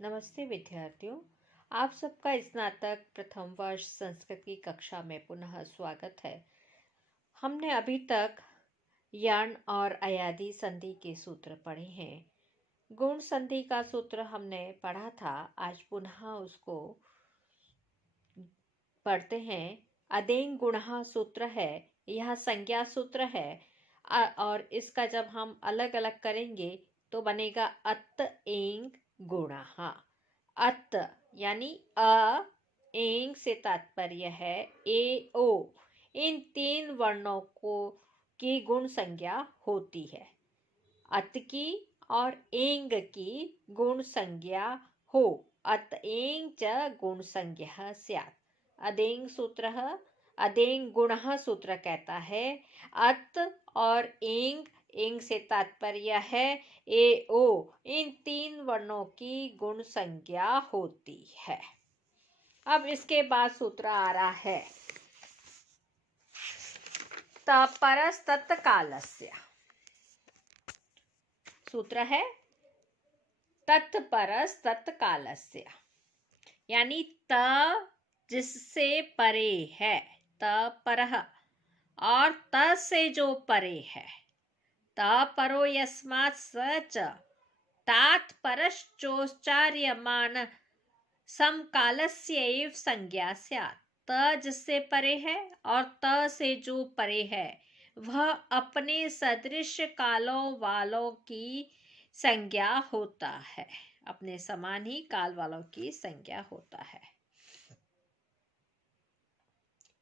नमस्ते विद्यार्थियों। आप सबका स्नातक प्रथम वर्ष संस्कृत की कक्षा में पुनः स्वागत है। हमने अभी तक यण और अयादि संधि के सूत्र पढ़े हैं। गुण संधि का सूत्र हमने पढ़ा था, आज पुनः उसको पढ़ते हैं। अदेंग गुणः सूत्र है, यह संज्ञा सूत्र है और इसका जब हम अलग अलग करेंगे तो बनेगा अत एंग गुणः। अत यानी एंग से तात्पर्य है ए ओ, इन तीन वर्णों की गुण संज्ञा होती है। अत की और एंग की गुण संज्ञा हो, अत एंग च गुण संज्ञा स्यात्। अदेंग सूत्र, अदेंग गुणः सूत्र कहता है अत और एंग से तात्पर्य है ए ओ, इन तीन वर्णों की गुण संज्ञा होती है। अब इसके बाद सूत्र आ रहा है तत्परस्तत्कालस्य। सूत्र है तत्परस्तत्कालस्य, यानी त जिससे परे है, त परः, और त से जो परे है, त परो यस्मात् स च तात परश्चोच्चार्यमाण समकालस्यैव संज्ञा स्यात्। त जिससे परे है और त से जो परे है वह अपने सदृश कालों वालों की संज्ञा होता है, अपने समान ही काल वालों की संज्ञा होता है।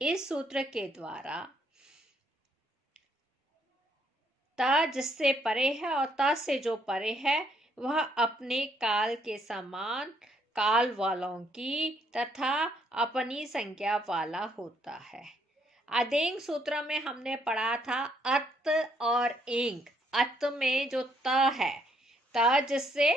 इस सूत्र के द्वारा त जिससे परे है और त से जो परे है वह अपने काल के समान काल वालों की तथा अपनी संज्ञा वाला होता है। अदेंग सूत्र में हमने पढ़ा था अत और एंग। अत में जो त है, त जिससे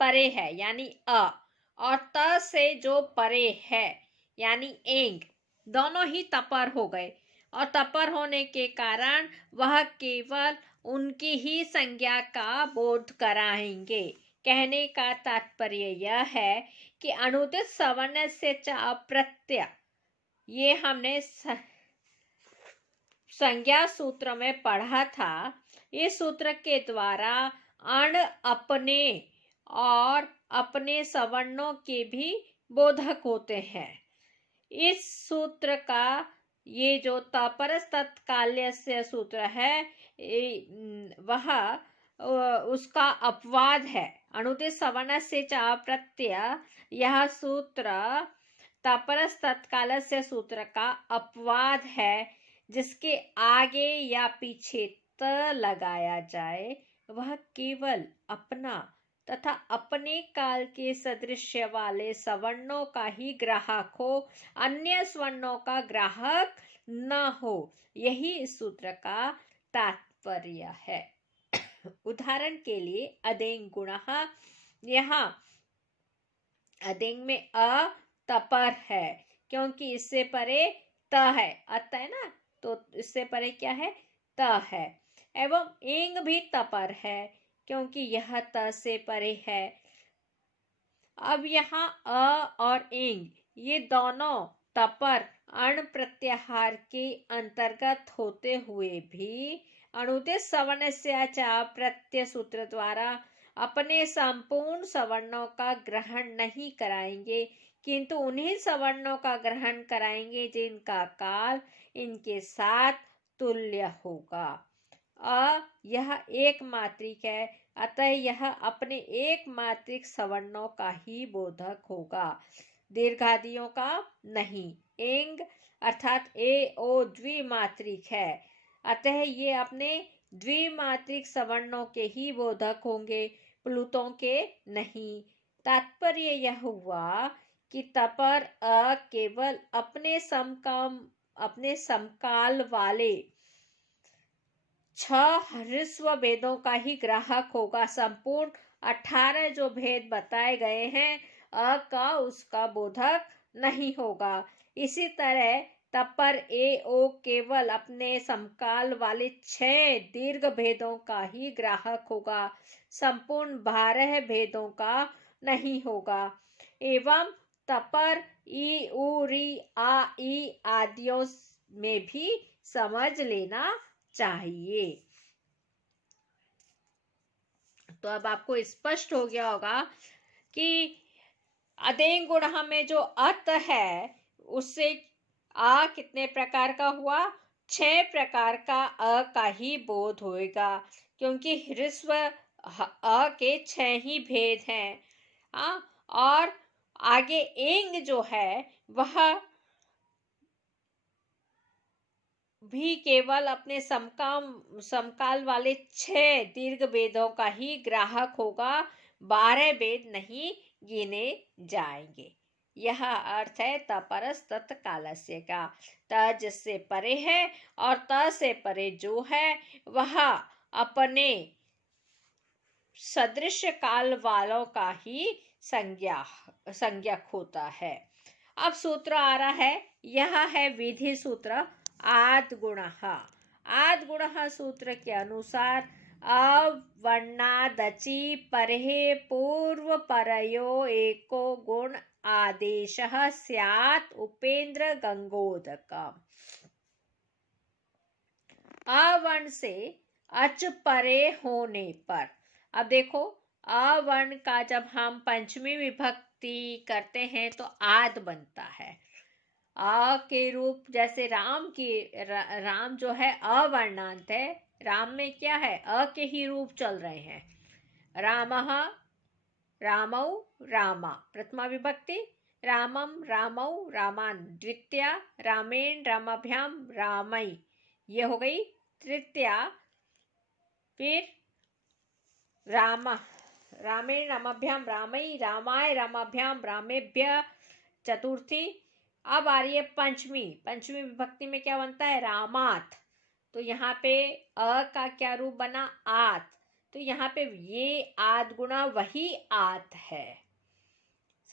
परे है यानी अ, और त से जो परे है यानी एंग, दोनों ही तपर हो गए और तपर होने के कारण वह केवल उनकी ही संज्ञा का बोध कराएंगे। कहने का तात्पर्य यह है कि अनुदित सवर्ण से च प्रत्यय, ये हमने संज्ञा सूत्र में पढ़ा था। इस सूत्र के द्वारा अण अपने और अपने सवर्णों के भी बोधक होते हैं। इस सूत्र का ये जो तपरस तत्काल्यस्य सूत्र है वह उसका अपवाद है। अनुदित सवर्ण से च प्रत्यय, यह सूत्र तपरस तत्कालस्य सूत्र का अपवाद है। जिसके आगे या पीछे त लगाया जाए वह केवल अपना तथा अपने काल के सदृश्य वाले सवर्णों का ही ग्राहक हो, अन्य स्वर्णों का ग्राहक न हो। यही इस सूत्र का तात्पर्य है। उदाहरण के लिए अदेंग गुणः, यहाँ अदेंग में अ तपर है क्योंकि इससे परे त है, अत है ना, तो इससे परे क्या है, त है। एवं एंग भी तपर है क्योंकि यह त से परे है। अब यहाँ अ और एंग ये दोनों तपर अण प्रत्याहार के अंतर्गत होते हुए भी अनुदित सवर्ण से च प्रत्यय सूत्र द्वारा अपने संपूर्ण सवर्णों का ग्रहण नहीं कराएंगे, किंतु उन्हीं सवर्णों का ग्रहण कराएंगे जिनका काल इनके साथ तुल्य होगा। यह एक मात्रिक है, अतः यह अपने एक मात्रिक सवर्णों का ही बोधक होगा, दीर्घादियों का नहीं। एंग अर्थात ए ओ द्विमात्रिक है, अतः ये अपने द्विमात्रिक सवर्णों के ही बोधक होंगे, प्लुतों के नहीं। तात्पर्य यह हुआ कि तपर अ केवल अपने समकाल वाले 6 ह्रस्व भेदों का ही ग्राहक होगा। संपूर्ण 18 जो भेद बताए गए हैं अ का उसका बोधक नहीं होगा। इसी तरह तपर ए ओ केवल अपने समकाल वाले 6 दीर्घ भेदों का ही ग्राहक होगा। संपूर्ण 12 भेदों का नहीं होगा। एवं तपर ई उ री आ ई आदियों में भी समझ लेना चाहिए। तो अब आपको स्पष्ट हो गया होगा कि अदेंग गुण में जो अत है उससे आ कितने प्रकार का हुआ, 6 प्रकार का अ का ही बोध होएगा, क्योंकि ह्रस्व अ के 6 ही भेद हैं। और आगे एंग जो है वह भी केवल अपने समकाल वाले 6 दीर्घ वेदों का ही ग्राहक होगा, 12 वेद नहीं गिने जाएंगे। यह अर्थ है तपरस तत्कालस्य का। त जिससे परे है और त से परे जो है वह अपने सदृश काल वालों का ही संज्ञक होता है। अब सूत्र आ रहा है, यह है विधि सूत्र आद्गुणः। आद्गुणः सूत्र के अनुसार अवर्णादचि परे पूर्व परयो एको गुण आदेशः स्यात् उपेन्द्र गंगोदकम्। अवर्ण से अच परे होने पर, अब देखो अवर्ण का जब हम पंचमी विभक्ति करते हैं तो आद बनता है। अ के रूप जैसे राम जो है अवर्णांत है, राम में क्या है, अ के ही रूप चल रहे हैं। रामः रामौ रामा प्रथमा विभक्ति, रामम रामौ रामान द्वितीया, रामेण रामाभ्याम रामई ये हो गई तृतीया। फिर रामेण रामाभ्याम रामई रामाय रामाभ्याम रामेभ्य चतुर्थी। अब आ रही है पंचमी विभक्ति में क्या बनता है, रामात। तो यहाँ पे अ का क्या रूप बना, आत। तो यहाँ पे ये आद गुणा वही आत है।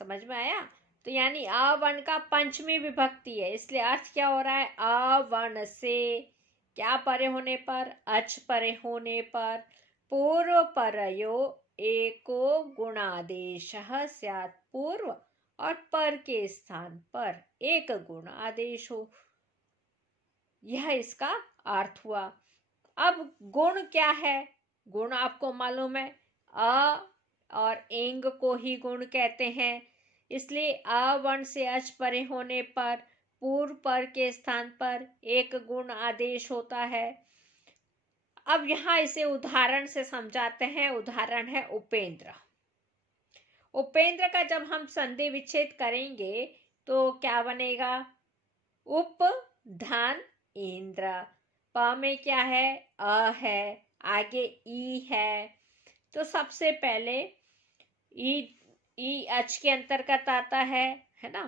समझ में आया। तो यानी अवर्ण का पंचमी विभक्ति है, इसलिए अर्थ क्या हो रहा है, अवर्ण से क्या परे होने पर, अच परे होने पर पूर्व परयो एको गुणादेशः स्यात्, पूर्व और पर के स्थान पर एक गुण आदेश हो, यह इसका अर्थ हुआ। अब गुण क्या है, गुण आपको मालूम है, अ और एंग को ही गुण कहते हैं, इसलिए अवर्ण से अच परे होने पर पूर्व पर के स्थान पर एक गुण आदेश होता है। अब यहां इसे उदाहरण से समझाते हैं। उदाहरण है उपेंद्र। उपेंद्र का जब हम संधि विच्छेद करेंगे तो क्या बनेगा, उप धन इंद्र। प में क्या है, अ है, आगे ई है। तो सबसे पहले ई अच के अंतर्गत आता है ना।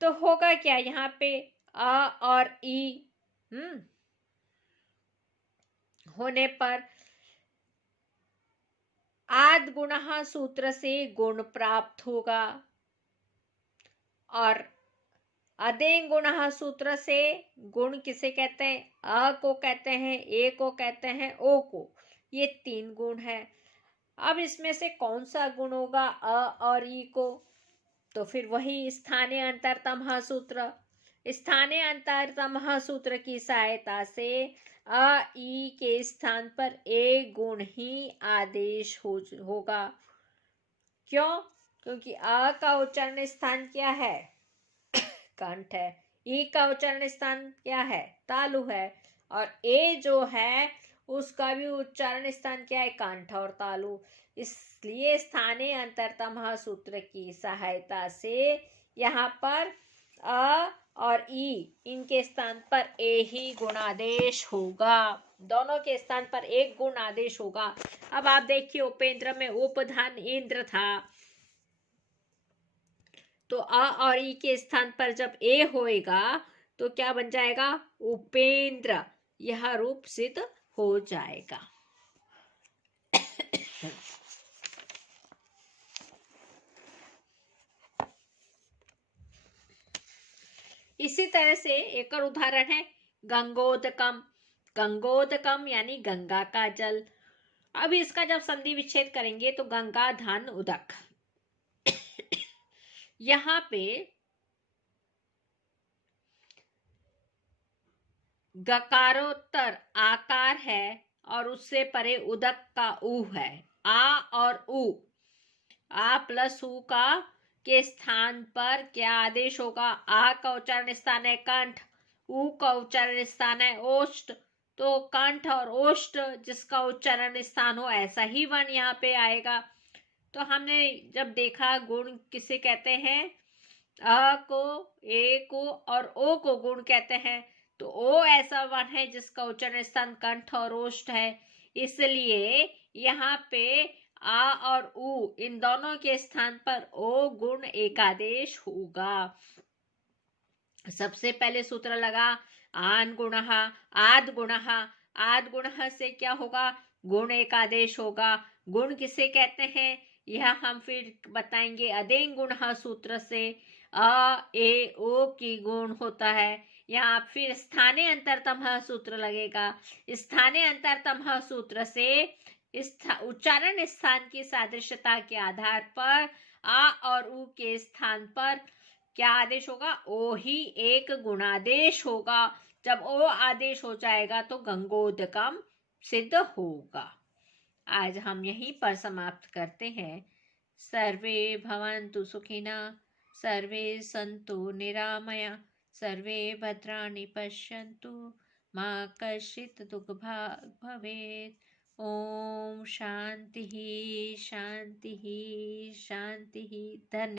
तो होगा क्या, यहाँ पे अ और ई होने पर आद गुणः सूत्र से गुण प्राप्त होगा, और अदें गुणः सूत्र से गुण किसे कहते हैं, अ को कहते हैं, ए को कहते हैं, ओ को। ये 3 गुण है। अब इसमें से कौन सा गुण होगा, अ और ई को, तो फिर वही स्थानीय अंतरतम सूत्र। स्थानीय अंतरतम सूत्र की सहायता से अ ई के स्थान पर ए गुण ही आदेश होगा। क्यों, क्योंकि अ का उच्चारण स्थान क्या है, कंठ है। ई का उच्चारण स्थान क्या है, तालु है। और ए जो है उसका भी उच्चारण स्थान क्या है, कंठ और तालु। इसलिए स्थानीय अंतरतम सूत्र की सहायता से यहाँ पर अ और ई इनके स्थान पर ए ही गुणादेश होगा, दोनों के स्थान पर एक गुण आदेश होगा। अब आप देखिए उपेंद्र में उपधन इंद्र था, तो अ और ई के स्थान पर जब ए होएगा तो क्या बन जाएगा, उपेंद्र। यह रूप सिद्ध हो जाएगा। इसी तरह से एक और उदाहरण है गंगोदकम। गंगोदकम यानी गंगा का जल। अब इसका जब संधि विच्छेद करेंगे तो गंगा धन उदक, यहाँ पे गकारोत्तर आकार है और उससे परे उदक का ऊ है। आ और उ, आ प्लस उ का के स्थान पर क्या आदेश होगा? आ का उच्चारण स्थान है कंठ, उ का उच्चारण स्थान है ओष्ठ, तो कंठ और ओष्ठ जिसका उच्चारण स्थान हो ऐसा ही वर्ण यहाँ पे आएगा। तो हमने जब देखा गुण किसे कहते हैं, अ को, ए को और ओ को गुण कहते हैं, तो ओ ऐसा वर्ण है जिसका उच्चारण स्थान कंठ और ओष्ठ है, इसलिए यहाँ पे आ और उ इन दोनों के स्थान पर ओ गुण एकादेश होगा। सबसे पहले सूत्र लगा आन गुणः आद गुणः, आद गुणः से क्या होगा? गुण एकादेश होगा। गुण किसे कहते हैं यह हम फिर बताएंगे अदेंग गुणः सूत्र से। अ ए ओ की गुण होता है। यहाँ फिर स्थाने अंतरतमः सूत्र लगेगा। स्थाने अंतरतमः सूत्र से उच्चारण स्थान की सादृश्यता के आधार पर आ और उ के स्थान पर क्या आदेश होगा? ओ ही एक गुणादेश होगा। जब ओ आदेश हो जाएगा तो गंगोदकम सिद्ध होगा। आज हम यहीं पर समाप्त करते हैं। सर्वे भवन्तु सुखिनः, सर्वे सन्तु निरामया, सर्वे भद्राणि पश्यन्तु, मा कश्चित् दुःखभाग् भवेत्। ओम शांति शांति शांति। धन्यवाद।